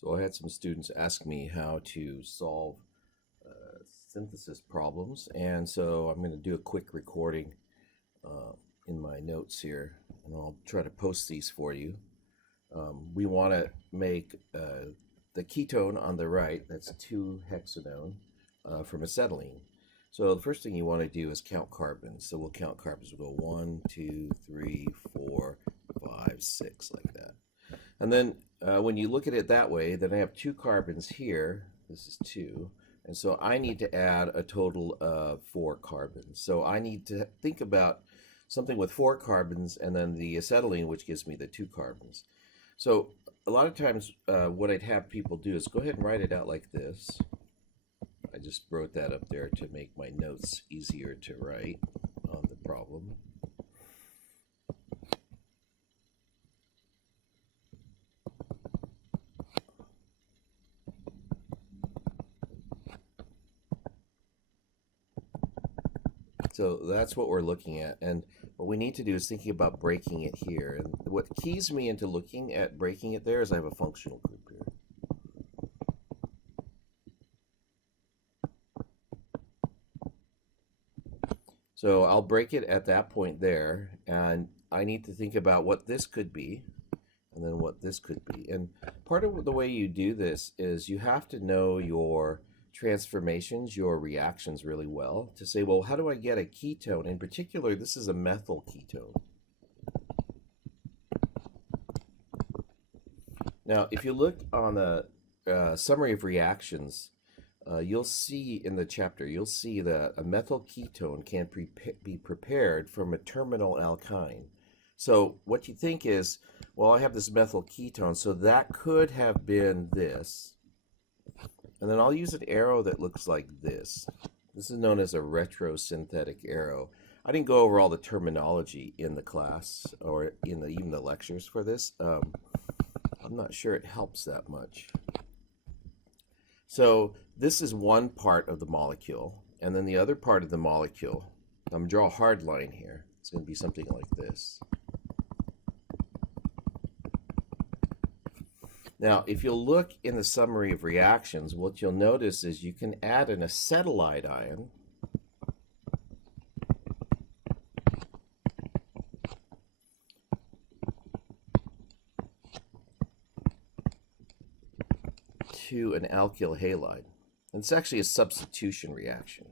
So I had some students ask me how to solve synthesis problems, and so I'm going to do a quick recording in my notes here, and I'll try to post these for you. We want to make the ketone on the right, that's 2-hexanone, from acetylene. So the first thing you want to do is count carbons. So we'll count carbons. We'll go 1, 2, 3, 4, 5, 6, like that. And then when you look at it that way, then I have 2 carbons here. This is 2. And so I need to add a total of 4 carbons. So I need to think about something with 4 carbons and then the acetylene, which gives me the 2 carbons. So a lot of times what I'd have people do is go ahead and write it out like this. I just wrote that up there to make my notes easier to write on the problem. So that's what we're looking at, and what we need to do is thinking about breaking it here. And what keys me into looking at breaking it there is I have a functional group here. So I'll break it at that point there, and I need to think about what this could be, and then what this could be. And part of the way you do this is you have to know your transformations, your reactions really well to say, well, how do I get a ketone? In particular, this is a methyl ketone. Now, if you look on the summary of reactions, you'll see in the chapter, you'll see that a methyl ketone can be prepared from a terminal alkyne. So what you think is, well, I have this methyl ketone, so that could have been this. And then I'll use an arrow that looks like this. This is known as a retrosynthetic arrow. I didn't go over all the terminology in the class or in even the lectures for this. I'm not sure it helps that much. So this is one part of the molecule. And then the other part of the molecule, I'm going to draw a hard line here. It's going to be something like this. Now, if you'll look in the summary of reactions, what you'll notice is you can add an acetylide ion to an alkyl halide. And it's actually a substitution reaction.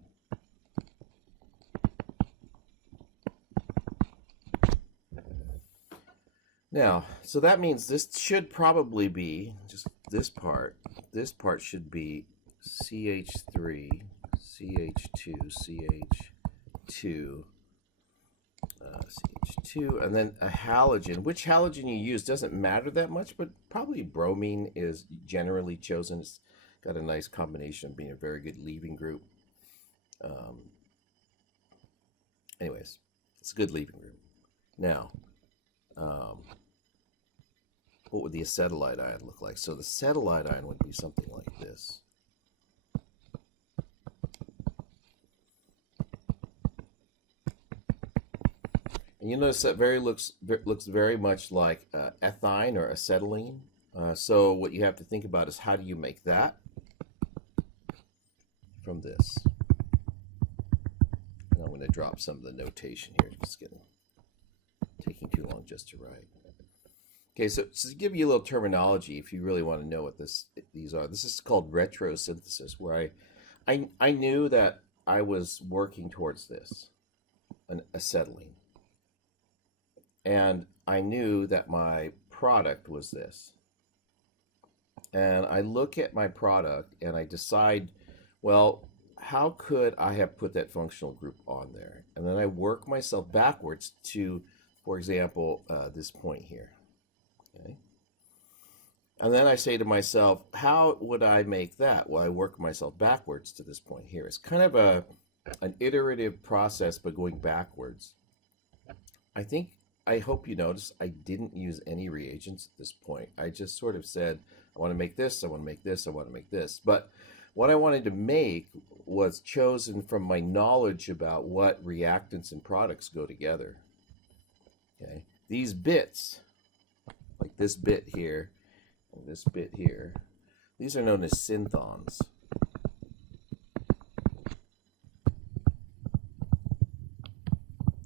Now, so that means this should probably be just this part. This part should be CH3, CH2, CH2, CH2, and then a halogen. Which halogen you use doesn't matter that much, but probably bromine is generally chosen. It's got a nice combination of being a very good leaving group. Anyways, it's a good leaving group. Now, what would the acetylide ion look like? So the acetylide ion would be something like this. And you notice that looks very much like ethine or acetylene. So what you have to think about is how do you make that from this? And I'm going to drop some of the notation here. It's taking too long just to write. Okay, so to give you a little terminology, if you really want to know what these are, this is called retrosynthesis, where I knew that I was working towards this, an acetylene. And I knew that my product was this. And I look at my product and I decide, well, how could I have put that functional group on there? And then I work myself backwards to, for example, this point here. Okay. And then I say to myself, how would I make that? Well, I work myself backwards to this point here. It's kind of an iterative process, but going backwards. I hope you notice I didn't use any reagents at this point. I just sort of said, I want to make this, I want to make this, I want to make this. But what I wanted to make was chosen from my knowledge about what reactants and products go together. Okay. These bits, like this bit here, and this bit here, These are known as synthons.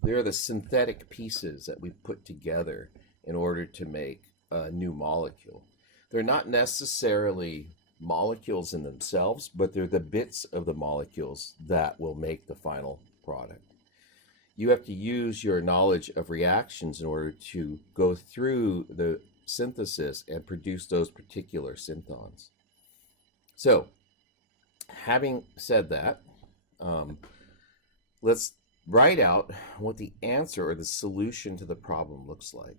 They're the synthetic pieces that we put together in order to make a new molecule. They're not necessarily molecules in themselves, but they're the bits of the molecules that will make the final product. You have to use your knowledge of reactions in order to go through the synthesis and produce those particular synthons. So, having said that, let's write out what the answer or the solution to the problem looks like.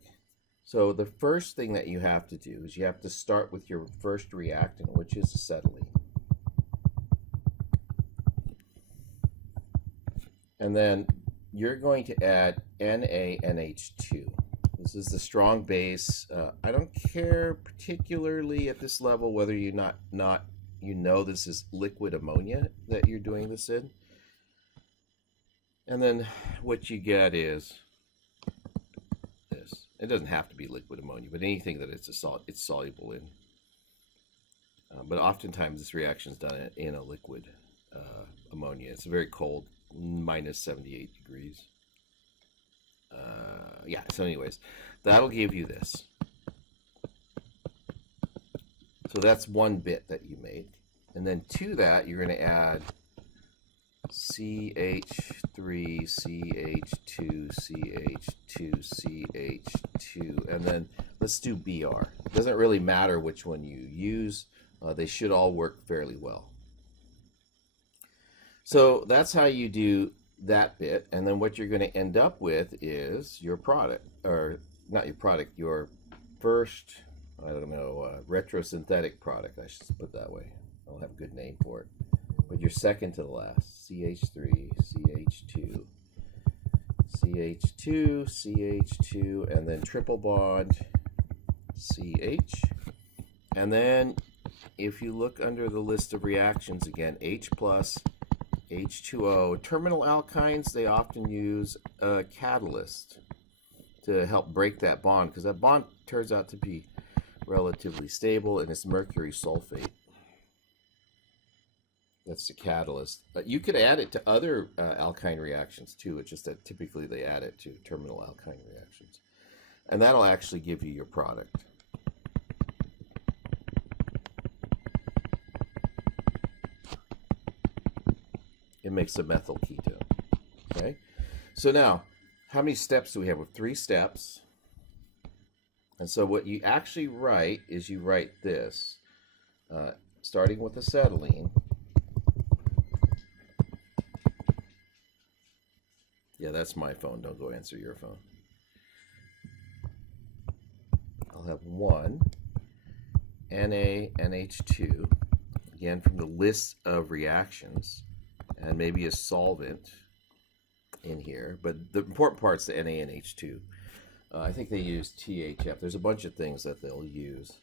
So the first thing that you have to do is you have to start with your first reactant, which is acetylene. And then you're going to add NaNH2. This is the strong base. I don't care particularly at this level whether you know this is liquid ammonia that you're doing this in. And then what you get is this. It doesn't have to be liquid ammonia, but anything that it's soluble in. But oftentimes this reaction is done in a liquid ammonia. It's very cold, minus 78 degrees. Yeah, so anyways, that'll give you this. So that's one bit that you made. And then to that, you're going to add CH3, CH2, CH2, CH2, and then let's do Br. It doesn't really matter which one you use. They should all work fairly well. So that's how you do that bit, and then what you're going to end up with is your product, or not your product, your first, I don't know, retrosynthetic product, I should put it that way. I don't have a good name for it. But your second to the last, CH3, CH2, CH2, CH2, and then triple bond, CH. And then if you look under the list of reactions again, H plus, H2O. Terminal alkynes, they often use a catalyst to help break that bond, because that bond turns out to be relatively stable, and it's mercury sulfate. That's the catalyst. But you could add it to other alkyne reactions too. It's just that typically they add it to terminal alkyne reactions. And that'll actually give you your product. It makes a methyl ketone. Okay? So now, how many steps do we have? We have 3 steps. And so what you actually write is you write this, starting with acetylene. Yeah, that's my phone. Don't go answer your phone. I'll have 1 NaNH2, again from the list of reactions, and maybe a solvent in here. But the important part's the NaNH2. I think they use THF. There's a bunch of things that they'll use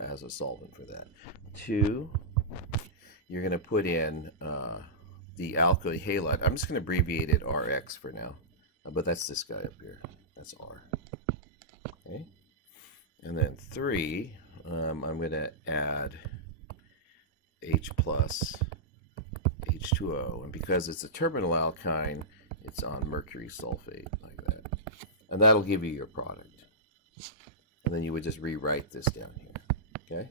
as a solvent for that. 2, you're going to put in the alkyl halide. I'm just going to abbreviate it RX for now, but that's this guy up here. That's R. Okay, and then 3, I'm going to add H plus H2O, and because it's a terminal alkyne, it's on mercury sulfate like that, and that'll give you your product. And then you would just rewrite this down here. Okay.